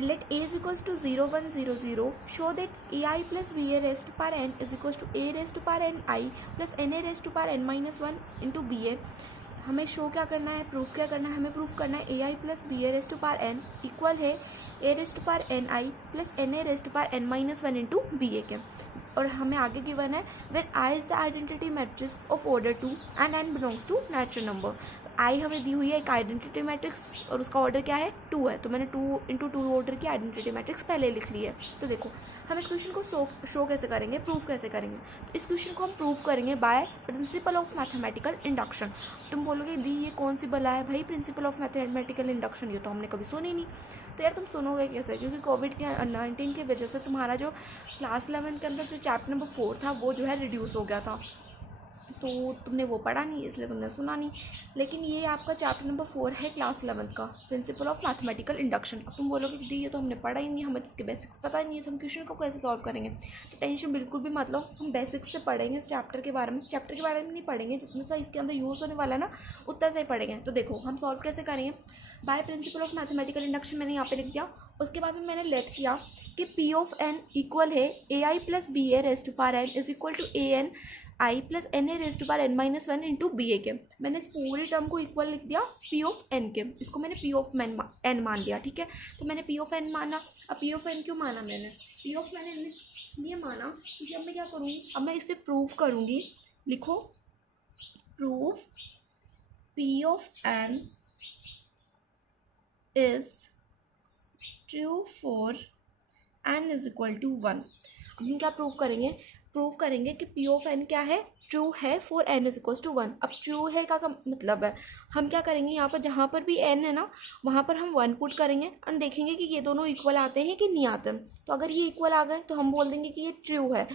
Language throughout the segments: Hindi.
let a is equals to 0 1 0 0 show that ai plus ba raised to power n is equals to a raised to power n I plus na raised to power n minus 1 into ba। हमें शो क्या करना है, प्रूफ क्या करना है, हमें प्रूफ करना है A I plus B A raise to power N equal है A raise to power N I plus N A raise to power N minus 1 into B A के। और हमें आगे गिवन है where I is the identity matrix of order 2 and N belongs to natural number. I हमें दी हुई है एक आइडेंटिटी मैट्रिक्स और उसका ऑर्डर क्या है 2 है, तो मैंने 2 इंटू 2 ऑर्डर की आइडेंटिटी मैट्रिक्स पहले लिख ली है। तो देखो हम इस क्वेश्चन को शो कैसे करेंगे, प्रूफ कैसे करेंगे। इस क्वेश्चन को हम प्रूफ करेंगे by principle of mathematical induction. तुम बोलोगे दी ये कौन सी बला है भाई, प्रिंसिपल ऑफ मैथमेटिकल इंडक्शन, ये तो हमने कभी सुनी नहीं। तो यार तुम सुनोगे कैसे, क्योंकि कोविड-19 की वजह से तुम्हारा जो क्लास 11 के अंदर जो चैप्टर नंबर 4 था वो जो है रिड्यूस हो गया था, तो तुमने वो पढ़ा नहीं इसलिए तुमने सुना नहीं। लेकिन ये आपका चैप्टर नंबर 4 है क्लास 11 का, प्रिंसिपल ऑफ मैथमेटिकल इंडक्शन। अब तुम बोलोगे कि दी ये तो हमने पढ़ा ही नहीं, हमें तो इसके बेसिक्स पता ही नहीं है, तो हम क्वेश्चन को कैसे सॉल्व करेंगे। तो टेंशन बिल्कुल भी मत लो, हम बेसिक्स से पढ़ेंगे इस चैप्टर के बारे में। चैप्टर के बारे में नहीं पढ़ेंगे, जितना सा इसके अंदर यूज़ होने वाला है ना उतना सा ही पढ़ेंगे। तो देखो हम सॉल्व कैसे करेंगे, by principle of mathematical induction मैंने यहाँ पे लिख दिया। उसके बाद में मैंने लेट किया कि पी ऑफ एन इक्वल है A I plus B A raise to power N is equal to A N I plus N A raise to power N minus 1 into B A के। मैंने इस पूरी टर्म को इक्वल लिख दिया पी ऑफ एन के, इसको मैंने पी ऑफ एन मान लिया। ठीक है, तो मैंने पी ऑफ एन माना। अब पी ऑफ एन क्यों माना मैंने, पी ऑफ मैंने इसलिए माना क्योंकि अब मैं क्या करूँगी, अब मैं इसे प्रूव करूँगी। लिखो proof P of N is true for N is equal to 1। अब हम क्या प्रूव करेंगे, प्रूव करेंगे कि पी ऑफ एन क्या है, ट्रू है for N is equals to 1। अब ट्रू है का मतलब है हम क्या करेंगे, यहाँ पर जहाँ पर भी एन है ना वहाँ पर हम 1 पुट करेंगे और देखेंगे कि ये दोनों इक्वल आते हैं कि नहीं आते। तो अगर ये इक्वल आ गए तो हम बोल देंगे कि ये ट्रू है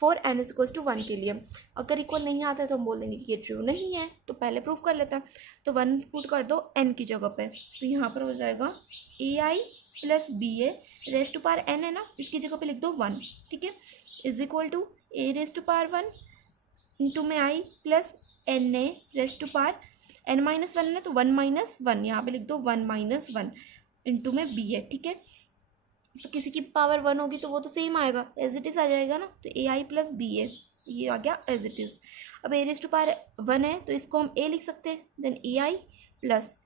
for N is equals to 1 के लिए। अगर इक्वल नहीं आता है तो हम बोल देंगे कि ये ट्रू नहीं है। तो पहले प्रूफ कर लेते हैं, तो 1 पुट कर दो एन की जगह पे, तो यहाँ पर हो जाएगा A I plus B A raise to power N है ना, इसकी जगह पे लिख दो 1। ठीक है, is equal to A raise to power 1 into में I plus N A raise to power N minus 1 है तो 1 माइनस 1, यहाँ पे लिख दो 1 माइनस 1 इंटू में बी है। ठीक है, तो किसी की पावर 1 होगी तो वो तो सेम आएगा, एज इट इज़ आ जाएगा ना। तो ए आई प्लस बी ए ये आ गया एज इट इज़। अब ए रेज टू पावर 1 है तो इसको हम ए लिख सकते हैं, then A I plus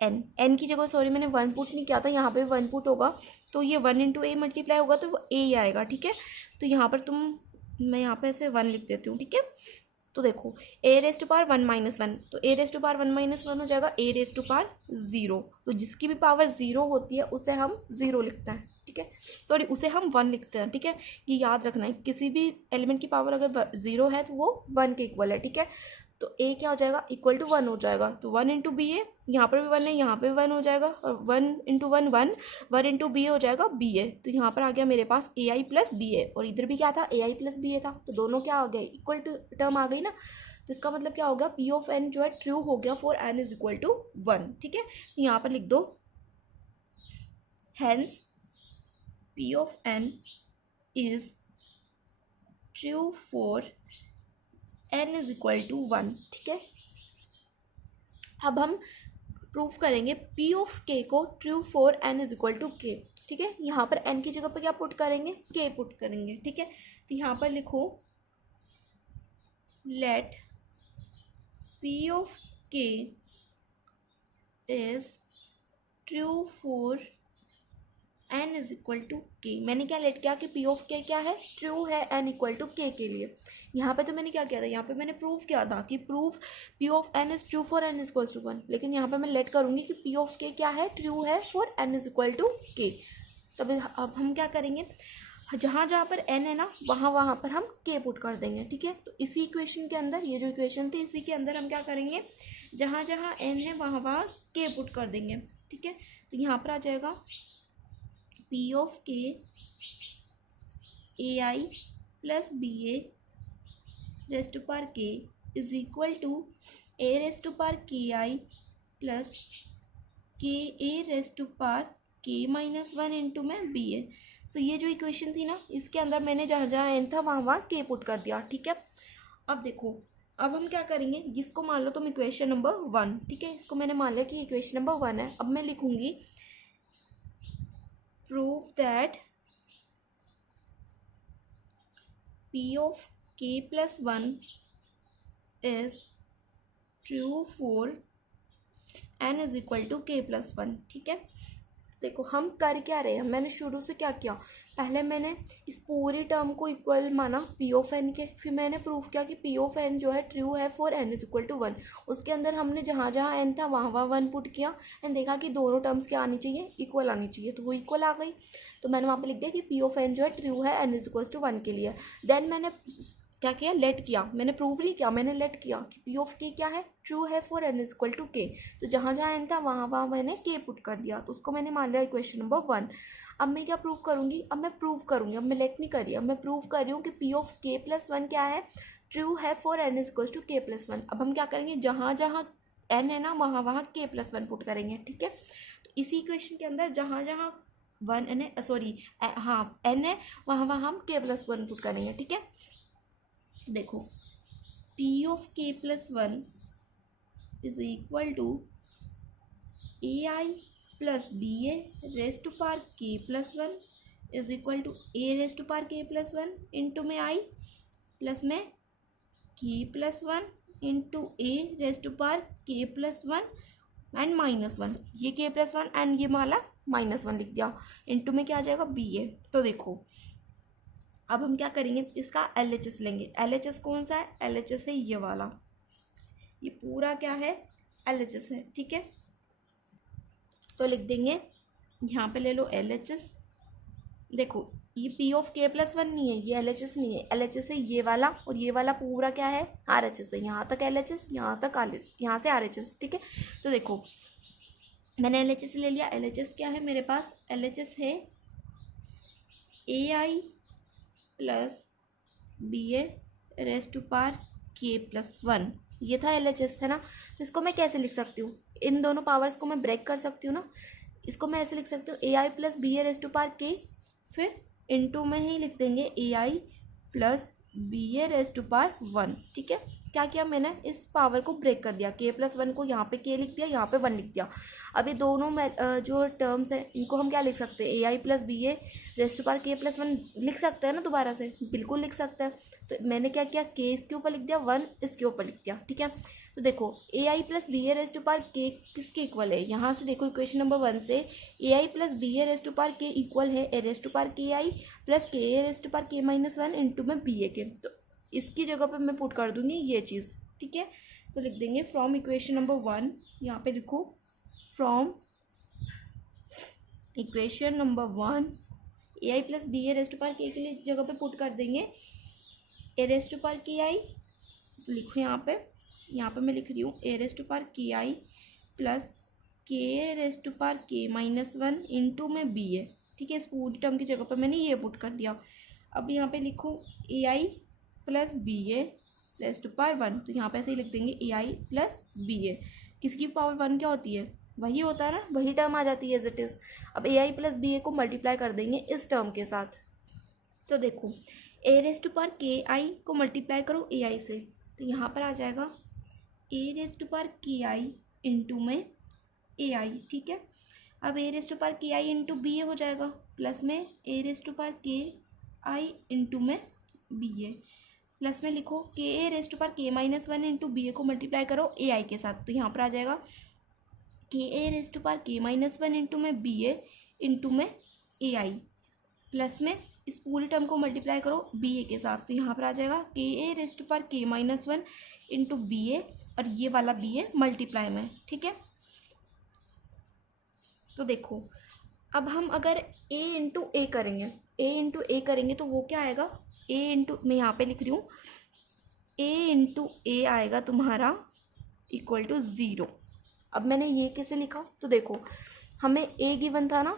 N, N की जगह सॉरी मैंने 1 पुट नहीं किया था, यहाँ पे 1 पुट होगा तो ये 1 इंटू ए मल्टीप्लाई होगा तो वो ए ही आएगा। ठीक है, तो यहाँ पर मैं यहाँ पे ऐसे 1 लिख देती हूँ। ठीक है, तो देखो ए रेज टू पावर 1 माइनस 1, तो A raise to power 1 minus 1 हो जाएगा ए रेज टू पावर 0। तो जिसकी भी पावर 0 होती है उसे हम 0 लिखते हैं। ठीक है, सॉरी उसे हम 1 लिखते हैं। ठीक है, ये याद रखना है, किसी भी एलिमेंट की पावर अगर 0 है तो वो 1 के इक्वल है। ठीक है, तो ए क्या हो जाएगा, इक्वल टू 1 हो जाएगा, तो 1 इंटू बी ए, यहाँ पर भी 1 है यहाँ पे भी 1 हो जाएगा, और 1 इंटू 1 1, 1 इंटू बी ए हो जाएगा बी ए। तो यहाँ पर आ गया मेरे पास ए आई प्लस बी ए, और इधर भी क्या था ए आई प्लस बी ए था, तो दोनों क्या आ गए, इक्वल टू टर्म आ गई ना। तो इसका मतलब क्या हो गया, पी ऑफ एन जो है ट्रू हो गया for N is equal to 1। ठीक है, तो यहाँ पर लिख दो hence P of N is true for n is equal to 1। ठीक है, अब हम प्रूफ करेंगे p ऑफ k को true for n is equal to k। ठीक है, यहाँ पर n की जगह पर क्या पुट करेंगे, k पुट करेंगे। ठीक है, तो यहाँ पर लिखो let p of k is true for n is equal to k। मैंने क्या लेट किया कि p ऑफ k क्या है, ट्रू है n इक्वल टू k के लिए। यहाँ पे तो मैंने क्या किया था, यहाँ पे मैंने प्रूफ किया था कि proof p of n is true for n is equal to 1। लेकिन यहाँ पे मैं लेट करूँगी कि p ऑफ k क्या है, ट्रू है for n is equal to k। तब अब हम क्या करेंगे, जहाँ जहाँ पर n है ना वहाँ पर हम k पुट कर देंगे। ठीक है, तो इसी इक्वेशन के अंदर, ये जो इक्वेशन थी इसी के अंदर हम क्या करेंगे, जहाँ जहाँ n है वहाँ k पुट कर देंगे। ठीक है, तो यहाँ पर आ जाएगा p of k A I plus B A raise to power k is equal to A raise to power K I plus K A raise to power k minus 1 into में बी ए। सो ये जो इक्वेशन थी ना इसके अंदर मैंने जहाँ जहाँ एन था वहाँ k पुट कर दिया। ठीक है, अब देखो अब हम क्या करेंगे, जिसको मान लो तुम इक्वेशन नंबर 1। ठीक है, इसको मैंने मान लिया कि इक्वेशन नंबर 1 है। अब मैं लिखूँगी prove that P of k plus 1 is true for n is equal to k plus 1। ठीक है, देखो हम कर क्या रहे हैं, मैंने शुरू से क्या किया, पहले मैंने इस पूरी टर्म को इक्वल माना पी ऑफ एन के, फिर मैंने प्रूफ किया कि पी ऑफ एन जो है ट्रू है for N is equal to 1। उसके अंदर हमने जहाँ जहाँ एन था वहाँ वहाँ 1 पुट किया एंड देखा कि दोनों टर्म्स क्या आनी चाहिए, इक्वल आनी चाहिए, तो वो इक्वल आ गई। तो मैंने वहाँ पे लिख दिया कि पी ऑफ एन जो है ट्रू है एन इज इक्वल टू 1 के लिए। देन मैंने क्या किया, लेट किया, मैंने प्रूव नहीं किया, मैंने लेट किया कि पी ऑफ के क्या है, ट्रू है for N is equal to K. तो जहाँ जहाँ एन था वहाँ वहाँ मैंने के पुट कर दिया, तो उसको मैंने मान लिया इक्वेशन नंबर 1। अब मैं क्या प्रूव करूँगी, अब मैं प्रूव करूँगी, अब मैं लेट नहीं कर रही, अब मैं प्रूव कर रही हूँ कि पी ऑफ के प्लस 1 क्या है, ट्रू है for N is equal to K plus 1। अब हम क्या करेंगे, जहाँ जहाँ एन है ना वहाँ वहाँ के प्लस 1 पुट करेंगे। ठीक है, तो इसी इक्वेशन के अंदर जहाँ जहाँ वन एन है, सॉरी हाँ एन है, वहाँ वहाँ हम के प्लस 1 पुट करेंगे। ठीक है, देखो P of k plus 1 is equal to AI plus BA raise to power k plus 1 is equal to A raise to power k plus 1 into में I प्लस में k plus 1 into A raise to power k plus 1 and minus 1, ये k प्लस 1 एंड ये वाला माइनस 1 लिख दिया, इंटू में क्या आ जाएगा BA। तो देखो अब हम क्या करेंगे, इसका LHS लेंगे। LHS कौन सा है, LHS है ये वाला, ये पूरा क्या है LHS है। ठीक है, तो लिख देंगे यहाँ पे ले लो LHS। देखो ये P ऑफ k प्लस 1 नहीं है, ये LHS नहीं है, LHS है ये वाला, और ये वाला पूरा क्या है RHS है, यहाँ तक LHS, यहाँ तक यहाँ से RHS। ठीक है, तो देखो मैंने LHS ले लिया। LHS क्या है मेरे पास, LHS है AI plus BA raise to power k plus 1, ये था LHS है ना। तो इसको मैं कैसे लिख सकती हूँ, इन दोनों पावर्स को मैं ब्रेक कर सकती हूँ ना, इसको मैं ऐसे लिख सकती हूँ AI plus BA raise to power k, फिर इनटू में ही लिख देंगे AI plus BA raise to power 1। ठीक है, क्या किया मैंने, इस पावर को ब्रेक कर दिया, k प्लस 1 को यहाँ पे k लिख दिया, यहाँ पे 1 लिख दिया। अब ये दोनों जो टर्म्स हैं इनको हम क्या लिख सकते हैं, AI plus BA raise to power k plus 1 लिख सकते हैं ना, दोबारा से बिल्कुल लिख सकते हैं। तो मैंने क्या किया, k इसके ऊपर लिख दिया, 1 इसके ऊपर लिख दिया। ठीक है, तो देखो AI plus BA raise to power k किसके इक्वल है, यहाँ से देखो इक्वेशन नंबर 1 से AI plus BA raise to power k equal है A raise to power KI plus KA raise to power k minus 1 into में BA के। तो इसकी जगह पे मैं पुट कर दूंगी ये चीज़। ठीक है, तो लिख देंगे फ्रॉम इक्वेशन नंबर 1, यहाँ पे लिखो from equation number 1 AI plus BA raise to power k के लिए इस जगह पे पुट कर देंगे A raise to power KI। तो लिखो यहाँ पे मैं लिख रही हूँ A raise to power KI plus KA raise to power k minus 1 into में BA। ठीक है, इस पूरी टर्म की जगह पर मैंने ये पुट कर दिया। अब यहाँ पे लिखो AI plus BA raise to power 1, तो यहाँ पे ऐसे ही लिख देंगे AI प्लस BA। किसकी पावर 1 क्या होती है, वही होता है ना, वही टर्म आ जाती है एज इट इज़। अब AI प्लस BA को मल्टीप्लाई कर देंगे इस टर्म के साथ। तो देखो A raise to power KI को मल्टीप्लाई करो AI से, तो यहाँ पर आ जाएगा A raise to power KI into में AI। ठीक है, अब A raise to power KI into BA हो जाएगा, प्लस में A raise to power KI into में BA, प्लस में लिखो KA raise to power k minus 1 into BA को मल्टीप्लाई करो AI के साथ, तो यहाँ पर आ जाएगा KA raise to power k minus 1 into में BA इंटू में AI, प्लस में इस पूरी टर्म को मल्टीप्लाई करो BA के साथ, तो यहाँ पर आ जाएगा KA raise to power k minus 1 into BA और ये वाला BA मल्टीप्लाई में। ठीक है, तो देखो अब हम अगर A इंटू A करेंगे, A इंटू A करेंगे तो वो क्या आएगा, A इंटू, मैं यहाँ पे लिख रही हूँ A इंटू A आएगा तुम्हारा इक्वल टू 0। अब मैंने ये कैसे लिखा, तो देखो हमें A गिवन था ना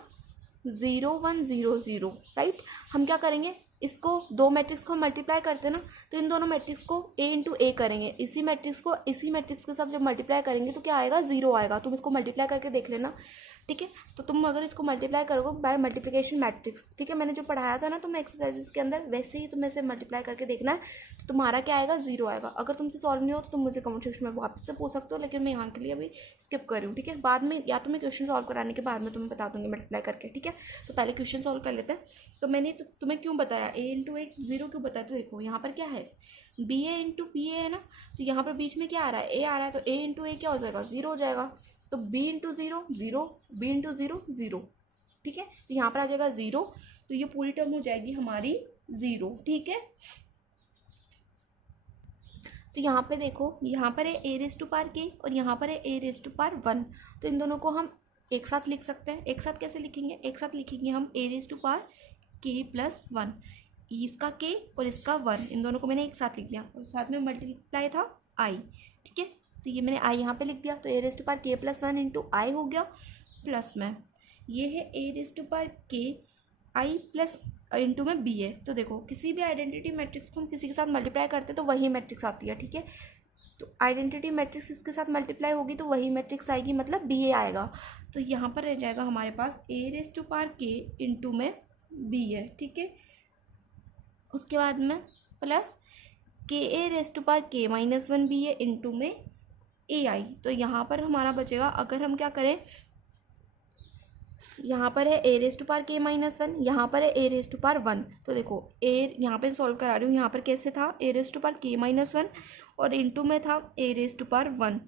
0 1 0 0, राइट। हम क्या करेंगे, इसको दो मैट्रिक्स को मल्टीप्लाई करते हैं ना, तो इन दोनों मैट्रिक्स को A इंटू A करेंगे, इसी मैट्रिक्स को इसी मैट्रिक्स के साथ जब मल्टीप्लाई करेंगे तो क्या आएगा, 0 आएगा। तुम इसको मल्टीप्लाई करके देख लेना, ठीक है। तो तुम अगर इसको मल्टीप्लाई करोगे बाय मल्टीप्लिकेशन मैट्रिक्स, ठीक है, मैंने जो पढ़ाया था ना तुम्हें एक्सरसाइजेस के अंदर, वैसे ही तुम्हें इसे मल्टीप्लाई करके देखना है। तो तुम्हारा क्या आएगा, 0 आएगा। अगर तुमसे सॉल्व नहीं हो तो तुम मुझे कमेंट सेक्शन में वापस से पूछ सकते हो, लेकिन मैं यहाँ के लिए अभी स्किप कर रही हूँ, ठीक है। बाद में या तो मैं क्वेश्चन सॉल्व कराने के बाद में तुम्हें बता दूंगी मल्टीप्लाई करके, ठीक है। तो पहले क्वेश्चन सॉल्व कर लेते हैं। तो मैंने तुम्हें क्यों बताया a इंटू ए 0 क्यों बताया, तो देखो यहाँ पर क्या है, B A into P A है ना, तो यहाँ पर बीच में क्या आ रहा है, ए आ रहा है, तो ए इंटू ए क्या हो जाएगा, 0 हो जाएगा। तो b इंटू 0 0, b इंटू 0 0, ठीक है। तो यहाँ पर आ जाएगा 0, तो ये पूरी टर्म हो जाएगी हमारी 0, ठीक है। तो यहाँ पे देखो, यहाँ पर है a रेज टू पार के और यहाँ पर है a रेज टू पार 1, तो इन दोनों को हम एक साथ लिख सकते हैं। एक साथ कैसे लिखेंगे, एक साथ लिखेंगे हम a raise to power k plus 1, इसका k और इसका 1, इन दोनों को मैंने एक साथ लिख दिया और साथ में मल्टीप्लाई था i, ठीक है। तो ये मैंने i यहाँ पे लिख दिया, तो a raise to power k plus 1 into I हो गया, प्लस में ये है a raise to power k I plus into में b है। तो देखो किसी भी आइडेंटिटी मैट्रिक्स को हम किसी के साथ मल्टीप्लाई करते हैं तो वही मैट्रिक्स आती है, ठीक है। तो आइडेंटिटी मैट्रिक्स इसके साथ मल्टीप्लाई होगी तो वही मैट्रिक्स आएगी, मतलब बी ए आएगा। तो यहाँ पर रह जाएगा हमारे पास a raise to power k into में b है, ठीक है। उसके बाद में plus K A raise to power k minus 1 b है इंटू में ए आई। तो यहाँ पर हमारा बचेगा, अगर हम क्या करें, यहाँ पर है a raise to power k minus 1, यहाँ पर है a रेज टू पार 1। तो देखो a यहाँ पे सॉल्व करा रही हूँ, यहाँ पर कैसे था a raise to power k minus 1 और इंटू में था a रेज टू पार 1।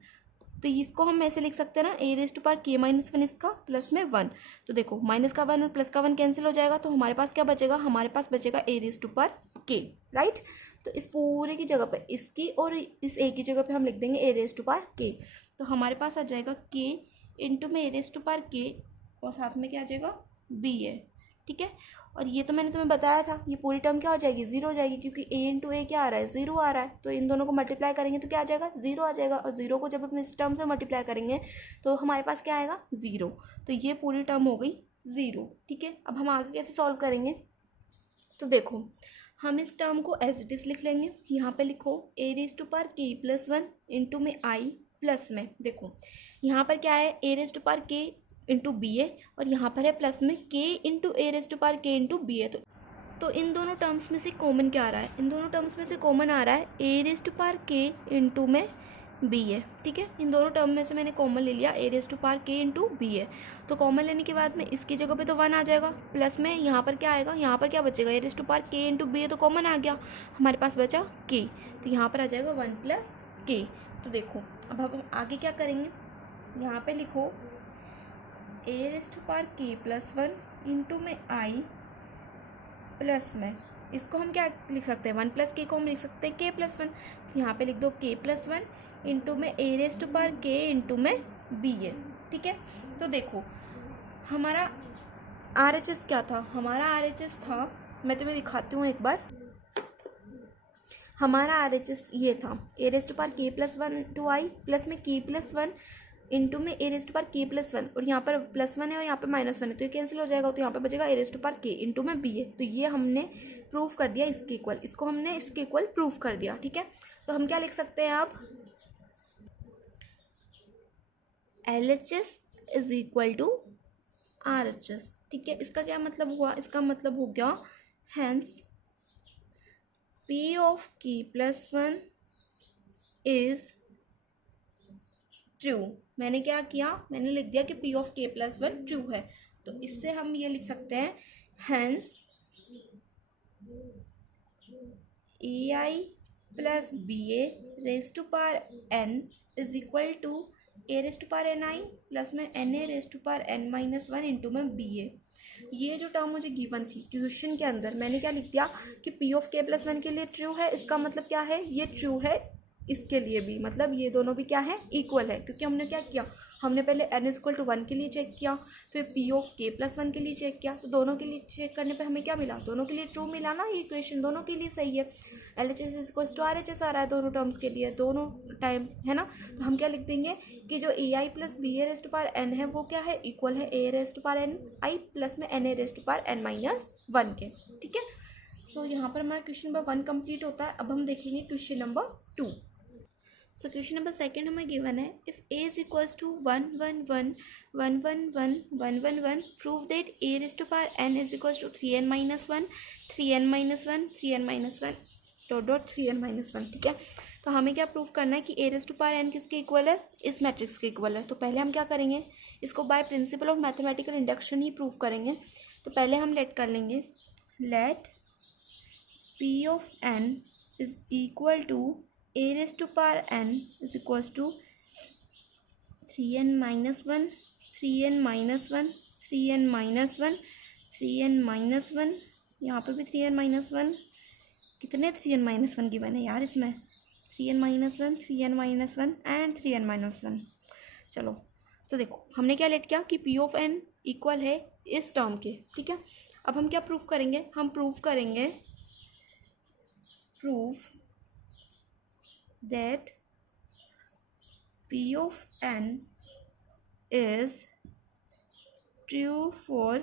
तो इसको हम ऐसे लिख सकते हैं ना, a raise to power k minus 1 इसका प्लस में 1। तो देखो माइनस का 1 और प्लस का 1 कैंसिल हो जाएगा, तो हमारे पास क्या बचेगा, हमारे पास बचेगा a raise to power k, right. तो इस पूरे की जगह पे इसकी और इस a की जगह पे हम लिख देंगे a raise to power k। तो हमारे पास आ जाएगा k इंटू में a raise to power k और साथ में क्या आ जाएगा b है, ठीक है। और ये तो मैंने तुम्हें बताया था, ये पूरी टर्म क्या हो जाएगी, 0 हो जाएगी, क्योंकि a इंटू ए क्या आ रहा है, 0 आ रहा है। तो इन दोनों को मल्टीप्लाई करेंगे तो क्या आ जाएगा, 0 आ जाएगा। और 0 को जब हम इस टर्म से मल्टीप्लाई करेंगे तो हमारे पास क्या आएगा, 0। तो ये पूरी टर्म हो गई 0, ठीक है। अब हम आगे कैसे सॉल्व करेंगे, तो देखो हम इस टर्म को एज इट इज लिख लेंगे। यहाँ पे लिखो a raise to power k plus 1 into में i प्लस में, देखो यहाँ पर क्या है, a raise to power k into B है और यहाँ पर है प्लस में k into A raise to power k into B है। तो इन दोनों टर्म्स में से कॉमन क्या आ रहा है, इन दोनों टर्म्स में से कॉमन आ रहा है a raise to power k into में b है, ठीक है। इन दोनों टर्म में से मैंने कॉमन ले लिया, a raise to power k into B है। तो कॉमन लेने के बाद में इसकी जगह पे तो 1 आ जाएगा, प्लस में यहाँ पर क्या आएगा, यहाँ पर क्या बचेगा, a raise to power k into B है, तो कॉमन आ गया, हमारे पास बचा k। तो यहाँ पर आ जाएगा 1 प्लस k। तो देखो अब हम आगे क्या करेंगे, यहाँ पे लिखो a raise to power k plus 1 into में i प्लस में, इसको हम क्या लिख सकते हैं, 1 प्लस k को हम लिख सकते हैं k प्लस 1। यहाँ पे लिख दो k प्लस 1 इंटू में a raise to power k into में b है, ठीक है। तो देखो हमारा RHS क्या था, हमारा RHS था, मैं तुम्हें दिखाती हूँ एक बार, हमारा RHS ये था a raise to power k plus 1 to i plus में k प्लस 1 इंटू में a raise to power k plus 1, और यहाँ पर प्लस 1 है और यहाँ पर माइनस 1 है, तो ये कैंसिल हो जाएगा। तो यहाँ पर बचेगा a raise to power k into में b है। तो ये हमने प्रूफ कर दिया इसके इक्वल, इसको हमने इसके इक्वल प्रूफ कर दिया, ठीक है। तो हम क्या लिख सकते हैं आप, LHS is equal to RHS, ठीक है। इसका क्या मतलब हुआ, इसका मतलब हो गया hence P of k plus 1 is true. मैंने क्या किया, मैंने लिख दिया कि P of k plus 1 true है। तो इससे हम ये लिख सकते हैं hence AI plus BA raise to power n is equal to a raise to power ni plus में na raise to power n minus 1 into में BA। ये जो टर्म मुझे गिवन थी क्वेश्चन के अंदर, मैंने क्या लिख दिया कि P ऑफ k प्लस 1 के लिए ट्रू है, इसका मतलब क्या है, ये ट्रू है इसके लिए भी, मतलब ये दोनों भी क्या है, इक्वल है। क्योंकि हमने क्या किया, हमने पहले n इज इक्वल टू 1 के लिए चेक किया, फिर P ऑफ k प्लस 1 के लिए चेक किया, तो दोनों के लिए चेक करने पे हमें क्या मिला, दोनों के लिए ट्रू मिला ना, ये इक्वेशन दोनों के लिए सही है। LHS is equal to RHS आ रहा है दोनों टर्म्स के लिए, दोनों टाइम है ना। तो हम क्या लिख देंगे कि जो AI plus BA raise to power n है वो क्या है, इक्वल है A raise to power n i plus में NA raise to power n minus 1 के, ठीक है। सो यहाँ पर हमारा क्वेश्चन नंबर 1 कंप्लीट होता है। अब हम देखेंगे question number 2। So question number second हमें गिवन है, if a is equals to 1 1 1 1 1 1 1 1 prove that a raise to power n is equals to 3n minus 1 3n minus 1 3n minus 1 dot dot 3n minus 1। ठीक है, तो हमें क्या प्रूव करना है कि a raise to power n किसके इक्वल है, इस मैट्रिक्स के इक्वल है। तो पहले हम क्या करेंगे, इसको by principle of mathematical induction ही प्रूव करेंगे। तो पहले हम लेट कर लेंगे, let p of n is equal to a raise to power n is equals to 3n minus 1 3n minus 1 3n minus 1 3n minus 1, यहाँ पर भी 3n माइनस 1, कितने 3n माइनस 1 गिवन है यार इसमें, 3n minus 1 3n minus 1 and 3n minus 1। चलो तो देखो हमने क्या लेट किया कि p ऑफ n इक्वल है इस टर्म के। ठीक है, अब हम क्या प्रूफ करेंगे, हम प्रूफ करेंगे proof that p of n is true for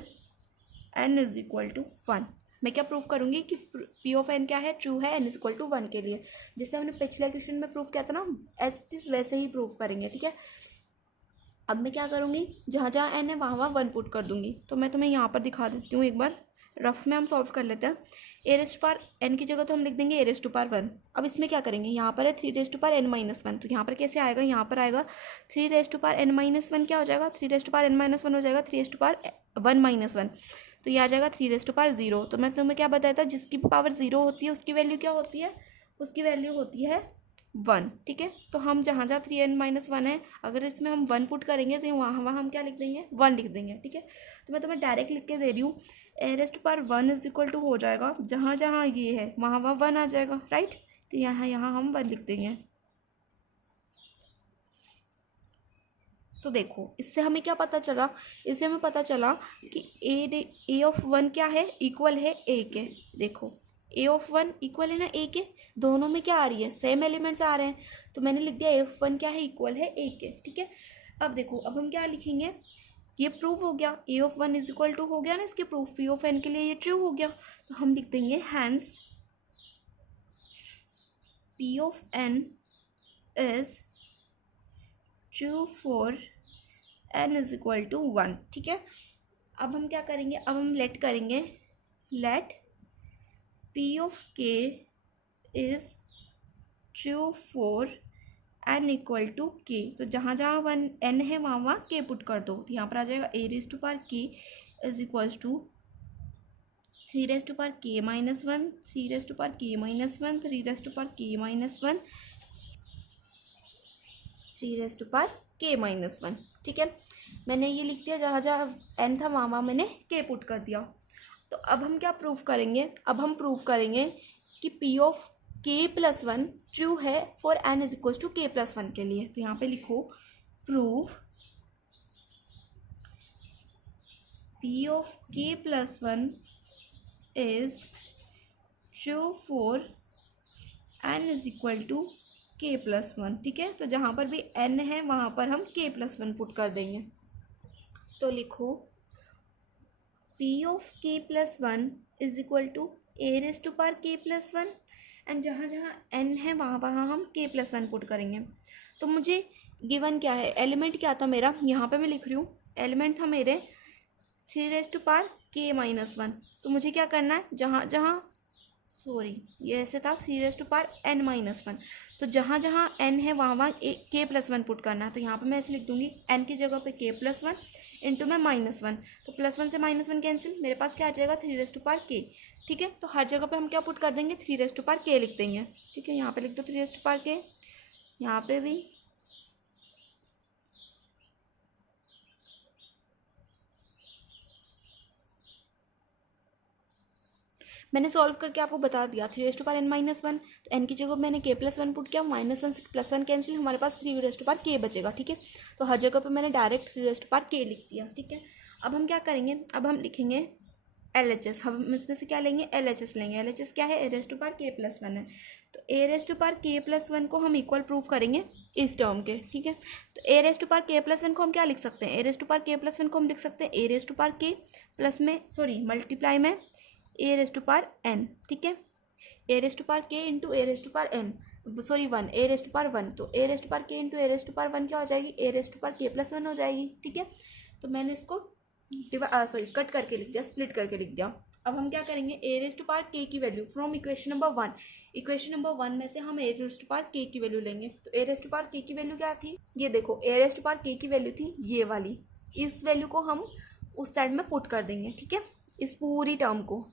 n is equal to 1। मैं क्या प्रूफ करूँगी कि p ऑफ n क्या है, ट्रू है n इज इक्वल टू 1 के लिए, जिससे हमने पिछले क्वेश्चन में प्रूफ किया था ना, एज इट इज वैसे ही प्रूफ करेंगे। ठीक है, अब मैं क्या करूँगी, जहाँ जहाँ n है वहाँ वहाँ 1 पुट कर दूँगी। तो मैं तुम्हें यहाँ पर दिखा देती हूँ, एक बार रफ में हम सॉल्व कर लेते हैं। A raise to power n की जगह तो हम लिख देंगे ए रेज टू पावर 1। अब इसमें क्या करेंगे, यहाँ पर है 3 raise to power n minus 1, तो यहाँ पर कैसे आएगा, यहाँ पर आएगा 3 raise to power n minus 1 क्या हो जाएगा, 3 raise to power n minus 1 हो जाएगा 3 रेज टू पावर 1 माइनस 1, तो ये आ जाएगा 3 रेज टू पावर 0। तो मैं तुम्हें क्या बताया था, जिसकी पावर 0 होती है उसकी वैल्यू क्या होती है, उसकी वैल्यू होती है 1। ठीक है, तो हम जहाँ जहाँ 3n माइनस 1 है, अगर इसमें हम 1 पुट करेंगे तो वहाँ वहाँ हम क्या लिख देंगे, 1 लिख देंगे। ठीक है, तो मैं तुम्हें डायरेक्ट लिख के दे रही हूँ, A raise to power 1 is equal to हो जाएगा, जहाँ जहाँ ये है वहाँ वहाँ 1 आ जाएगा, राइट। तो यहाँ हम 1 लिख देंगे। तो देखो इससे हमें क्या पता चला, इससे हमें पता चला कि ए ऑफ 1 क्या है, इक्वल है ए के। देखो ए ऑफ 1 इक्वल है ना ए के, दोनों में क्या आ रही है, सेम एलिमेंट्स आ रहे हैं, तो मैंने लिख दिया ए ऑफ 1 क्या है, इक्वल है ए के। ठीक है, अब देखो अब हम क्या लिखेंगे, ये प्रूफ हो गया, ए ऑफ 1 इज इक्वल टू हो गया ना इसके प्रूफ, पी ऑफ एन के लिए ये ट्रू हो गया। तो हम लिख देंगे hence P of N is true for N is equal to 1। ठीक है, अब हम क्या करेंगे, अब हम लेट करेंगे, let p of k is true for n equal to k। तो जहाँ जहाँ 1 n है वहाँ वहाँ k पुट कर दो, तो यहाँ पर आ जाएगा a raise to power k is equals to 3 raise to power k minus 1 3 raise to power k minus 1 3 raise to power k minus 1 3 raise to power k minus 1। ठीक है, मैंने ये लिख दिया, जहाँ जहाँ n था वहाँ वहाँ मैंने k पुट कर दिया। तो अब हम क्या प्रूफ करेंगे, अब हम प्रूफ करेंगे कि p of k plus 1 true है for n is equal to k plus 1 के लिए। तो यहाँ पे लिखो proof p of k plus 1 is true for n is equal to k plus 1। ठीक है, तो जहाँ पर भी n है वहाँ पर हम k प्लस 1 पुट कर देंगे। तो लिखो p of k plus 1 is equal to A raise to power k plus 1 and जहाँ जहाँ n है वहाँ वहाँ हम k प्लस 1 पुट करेंगे। तो मुझे गिवन क्या है, एलिमेंट क्या था मेरा, यहाँ पे मैं लिख रही हूँ, एलिमेंट था मेरे 3 raise to power k minus 1। तो मुझे क्या करना है, जहाँ जहाँ ये ऐसे था 3 raise to power n minus 1, तो जहाँ जहाँ n है वहाँ वहाँ k प्लस 1 पुट करना है। तो यहाँ पे मैं ऐसे लिख दूंगी, n की जगह पे k प्लस 1 इंटू में माइनस 1, तो प्लस 1 से माइनस 1 कैंसिल, मेरे पास क्या आ जाएगा 3 रेज टू पावर k। ठीक है, तो हर जगह पे हम क्या पुट कर देंगे, 3 रेज टू पावर k लिख देंगे। ठीक है, यहाँ पे लिख दो 3 रेज टू पावर k, यहाँ पे भी मैंने सॉल्व करके आपको बता दिया 3 raise to power n minus 1, तो n की जगह मैंने k प्लस 1 पुट किया, माइनस 1 से प्लस 1 कैंसिल, हमारे पास 3 रेज टू पावर k बचेगा। ठीक है, तो हर जगह पे मैंने direct 3 raise to power k लिख दिया। ठीक है, अब हम क्या करेंगे, अब हम लिखेंगे LHS, हम इसमें से क्या लेंगे, LHS लेंगे। LHS क्या है, A raise to power k plus 1 है, तो A raise to power k plus 1 को हम इक्वल प्रूफ करेंगे इस टर्म के। ठीक है, तो A raise to power k plus 1 को हम क्या लिख सकते हैं, A raise to power k plus 1 को हम लिख सकते हैं A raise to power k plus में मल्टीप्लाई में A raise to power n। ठीक है, A raise to power k into A raise to power n, sorry 1, A raise power 1, तो ए रेस्ट पार के इंटू ए रेस्ट पार 1 क्या हो जाएगी, ए रेस्ट पार के प्लस 1 हो जाएगी। ठीक है, तो मैंने इसको कट करके लिख दिया, स्प्लिट करके लिख दिया। अब हम क्या करेंगे, ए रेस्ट पार के की value from equation number 1, equation number 1 में से हम ए रेस्ट पार के की वैल्यू लेंगे। तो ए रेस्ट पार के की वैल्यू क्या थी, ये देखो ए रेस्ट पार के की वैल्यू थी ये वाली, इस वैल्यू को हम उस साइड में पुट कर देंगे। ठीक है, इस पूरी टर्म को,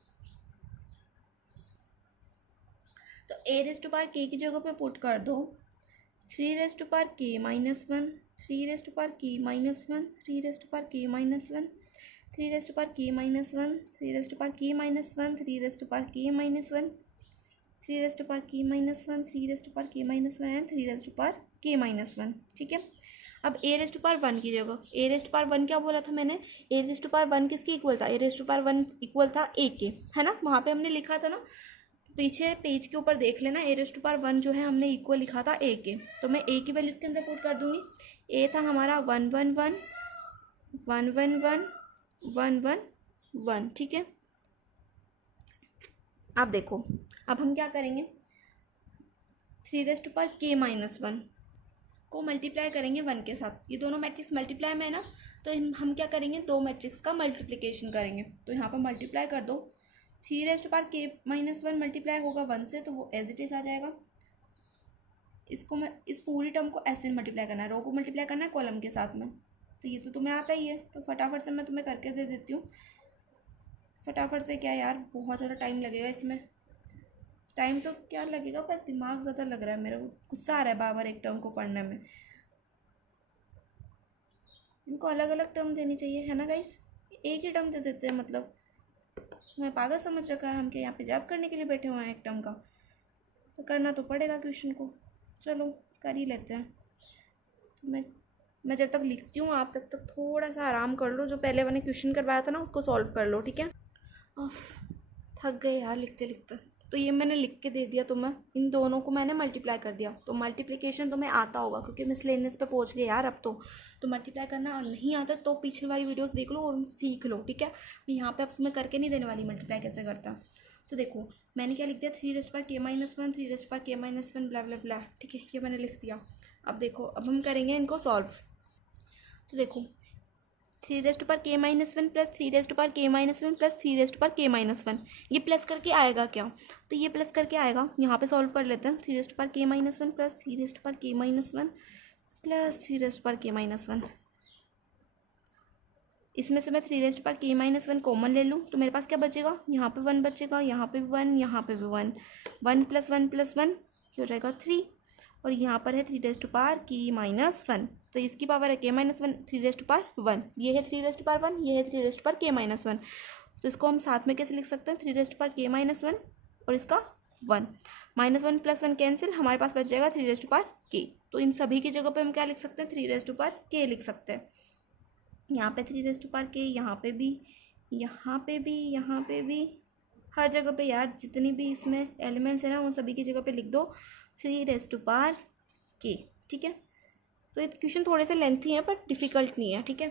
तो ए रेस्ट पार के की जगह पे पुट कर दो 3 रेस्ट पार के माइनस 1, 3 रेस्ट पार के माइनस 1, 3 रेस्ट पार के माइनस 1, 3 रेस्ट पार के माइनस 1, 3 रेस्ट पार के माइनस 1, 3 रेस्ट पार के माइनस 1, 3 रेस्ट पार के माइनस 1, 3 रेस्ट पार के माइनस 1 एंड 3 रेस्ट पार के माइनस 1। ठीक है, अब ए रेस्ट पार 1 की जगह, ए रेस्ट पार 1 क्या बोला था मैंने, ए रेस्ट पार 1 किसकी इक्वल था, ए रेस्ट पार 1 इक्वल था ए के, है ना, वहाँ पे हमने लिखा था ना, पीछे पेज के ऊपर देख लेना, ए रेस्ट पार 1 जो है हमने इक्वल लिखा था ए के, तो मैं ए की वैल्यू इसके अंदर पुट कर दूंगी। ए था हमारा 1 1 1 1 1 1 1 1 1। ठीक है, अब देखो, अब हम क्या करेंगे, 3 रेस्ट पार के माइनस 1 को मल्टीप्लाई करेंगे 1 के साथ, ये दोनों मैट्रिक्स मल्टीप्लाई में है ना, तो हम क्या करेंगे, दो मैट्रिक्स का मल्टीप्लिकेशन करेंगे। तो यहाँ पर मल्टीप्लाई कर दो, 3 रेस्ट पार के माइनस 1 मल्टीप्लाई होगा 1 से, तो वो एज इट इज आ जाएगा। इसको मैं इस पूरी टर्म को ऐसे मल्टीप्लाई करना है, रो को मल्टीप्लाई करना है कॉलम के साथ में, तो ये तो तुम्हें आता ही है, तो फटाफट से मैं तुम्हें करके दे देती हूँ। फटाफट से क्या यार, बहुत ज़्यादा टाइम लगेगा इसमें, टाइम तो क्या लगेगा पर दिमाग ज़्यादा लग रहा है मेरा, गुस्सा आ रहा है बार बार एक टर्म को पढ़ने में। इनको अलग अलग टर्म देनी चाहिए, है ना गाइस, एक ही टर्म दे देते हैं, मतलब मैं पागल समझ रखा है हम के यहाँ पे जॉब करने के लिए बैठे हुए हैं एक टर्म का, तो करना तो पड़ेगा क्वेश्चन को, चलो कर ही लेते हैं। तो मैं जब तक लिखती हूँ आप तब तक थोड़ा सा आराम कर लो, जो पहले मैंने क्वेश्चन करवाया था ना उसको सॉल्व कर लो। ठीक है, थक गए यार लिखते लिखते। तो ये मैंने लिख के दे दिया तुम्हें, इन दोनों को मैंने मल्टीप्लाई कर दिया, तो मल्टीप्लिकेशन तुम्हें आता होगा क्योंकि मिसलेनियस पे पहुंच गए यार अब तो मल्टीप्लाई करना नहीं आता तो पीछे वाली वीडियोस देख लो और सीख लो। ठीक है, मैं यहाँ पे अब तुम्हें करके नहीं देने वाली मल्टीप्लाई कैसे करता। तो देखो मैंने क्या लिख दिया, 3 रेस्ट पार के माइनस 1, 3 रेस्ट पार के माइनस 1 ब्ला ब्ला ब्ला। ठीक है, ये मैंने लिख दिया। अब देखो, अब हम करेंगे इनको सॉल्व। तो देखो 3 रेस्ट पार के माइनस 1 प्लस 3 रेस्ट पार के माइनस 1 प्लस 3 रेस्ट पार के माइनस 1, ये प्लस करके आएगा क्या, तो ये प्लस करके आएगा, यहाँ पे सॉल्व कर लेते हैं। 3 रेस्ट पार के माइनस 1 प्लस 3 रेस्ट पार के माइनस 1 प्लस 3 रेस्ट पार के माइनस 1, इसमें से मैं 3 रेस्ट पार के माइनस 1 कॉमन ले लूँ तो मेरे पास क्या बचेगा, यहाँ पे 1 बचेगा, यहाँ पे 1, यहाँ पे भी 1, 1 प्लस 1 प्लस 1 हो जाएगा 3, और यहाँ पर है 3 रेस्ट पार के माइनस 1, तो इसकी पावर है के माइनस 1, 3 रेस्ट पार 1, ये है 3 रेस्ट पार 1, ये है 3 रेस्ट पार के माइनस 1, तो इसको हम साथ में कैसे लिख सकते हैं, 3 रेस्ट पार के माइनस 1 और इसका 1, माइनस 1 प्लस 1 कैंसिल, हमारे पास बच जाएगा 3 रेस्ट पार के। तो इन सभी की जगह पे हम क्या लिख सकते हैं, 3 रेस्ट पार के लिख सकते हैं। यहाँ पे 3 रेस्ट पार के, यहाँ पे भी, यहाँ पे भी, यहाँ पे भी, हर जगह पे यार जितनी भी इसमें एलिमेंट्स है ना उन सभी की जगह पे लिख दो 3 रेस्ट पार के। ठीक है, तो ये क्वेश्चन थोड़े से लेंथी हैं पर डिफ़िकल्ट नहीं है। ठीक है,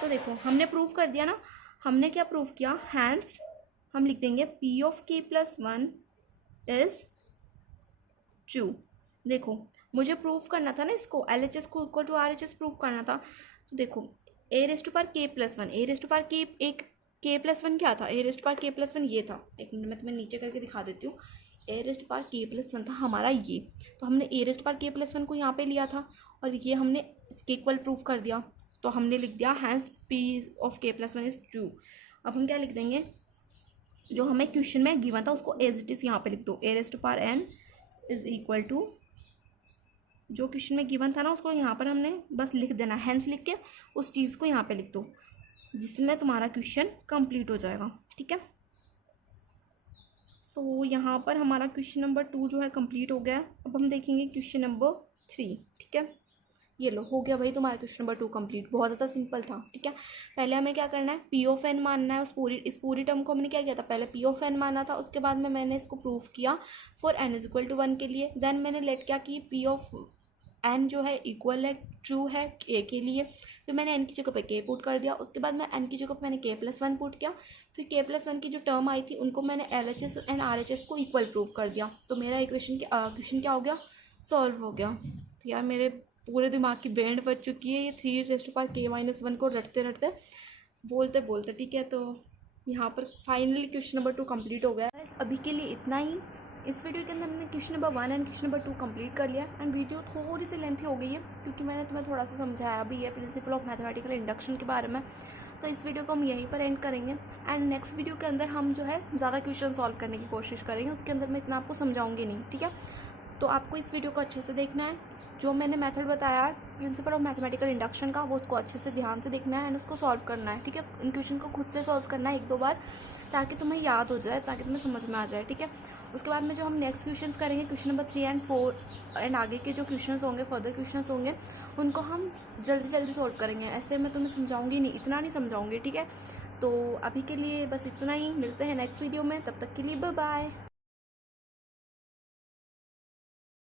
तो देखो हमने प्रूव कर दिया ना, हमने क्या प्रूव किया, हैंस हम लिख देंगे P of K plus 1 is true. देखो मुझे प्रूव करना था ना इसको, एल एच एस को equal to R H S prove करना था। तो देखो ए रेस्ट पार के प्लस 1, ए रेस्ट पार के, एक के प्लस 1 क्या था, ए रेस्ट पार के प्लस 1 ये था, एक मिनट मैं तुम्हें नीचे करके दिखा देती हूँ। ए रेस्ट पार के प्लस 1 था हमारा ये, तो हमने ए रेस्ट पार के प्लस 1 को यहाँ पे लिया था और ये हमने इसके इक्वल प्रूफ कर दिया, तो हमने लिख दिया hence P of K plus 1 is true. अब हम क्या लिख देंगे, जो हमें क्वेश्चन में गिवन था उसको एज इट इज़ यहाँ पे लिख दो, A raise power N is equal to, जो क्वेश्चन में गिवन था ना उसको यहाँ पर हमने बस लिख देना, हैंस लिख के उस चीज़ को यहाँ पे लिख दो, जिसमें तुम्हारा क्वेश्चन कंप्लीट हो जाएगा। ठीक है, सो यहाँ पर हमारा क्वेश्चन नंबर 2 जो है कंप्लीट हो गया। अब हम देखेंगे क्वेश्चन नंबर 3। ठीक है, ये लो हो गया भाई तुम्हारा क्वेश्चन नंबर 2 कंप्लीट, बहुत ज़्यादा सिंपल था। ठीक है, पहले हमें क्या करना है, पी ऑफ एन मानना है, इस पूरी टर्म को हमने क्या किया था, पहले पी ऑफ एन माना था, उसके बाद में मैंने इसको प्रूफ किया for N is equal to 1 के लिए। देन मैंने लेट क्या की, पी ऑफ एन जो है इक्वल है ट्रू है ए के लिए, फिर मैंने एन की जगह पे के पुट कर दिया। उसके बाद मैं एन की जगह पे मैंने के प्लस वन पुट किया, फिर के प्लस वन की जो टर्म आई थी उनको मैंने L H S and are H S को इक्वल प्रूव कर दिया। तो मेरा क्वेश्चन क्या हो गया, सॉल्व हो गया। तो यार मेरे पूरे दिमाग की बैंड बज चुकी है ये 3⁻k-1 को रटते रटते बोलते बोलते। ठीक है, तो यहाँ पर फाइनली क्वेश्चन नंबर 2 कंप्लीट हो गया। अभी के लिए इतना ही। इस वीडियो के अंदर मैंने question number 1 and question number 2 complete कर लिया। एंड वीडियो थोड़ी सी लेंथी हो गई है क्योंकि मैंने तुम्हें थोड़ा सा समझाया भी है प्रिंसिपल ऑफ मैथमेटिकल इंडक्शन के बारे में। तो इस वीडियो को हम यहीं पर एंड करेंगे एंड नेक्स्ट वीडियो के अंदर हम जो है ज़्यादा क्वेश्चन सॉल्व करने की कोशिश करेंगे। उसके अंदर मैं इतना आपको समझाऊंगी नहीं। ठीक है, तो आपको इस वीडियो को अच्छे से देखना है। जो मैंने मेथड बताया प्रिंसिपल ऑफ मैथमेटिकल इंडक्शन का, वो उसको अच्छे से ध्यान से देखना है एंड उसको सॉल्व करना है। ठीक है, इन क्वेश्चन को खुद से सॉल्व करना है 1-2 बार ताकि तुम्हें याद हो जाए, ताकि तुम्हें समझ में आ जाए। ठीक है, उसके बाद में जो हम नेक्स्ट क्वेश्चंस करेंगे क्वेश्चन नंबर 3 एंड 4 एंड आगे के जो क्वेश्चंस होंगे, फर्दर क्वेश्चंस होंगे, उनको हम जल्दी जल्दी सॉल्व करेंगे। ऐसे मैं तुम्हें समझाऊंगी नहीं, इतना नहीं समझाऊंगी। ठीक है, तो अभी के लिए बस इतना ही। मिलते हैं नेक्स्ट वीडियो में, तब तक के लिए बाय बाय।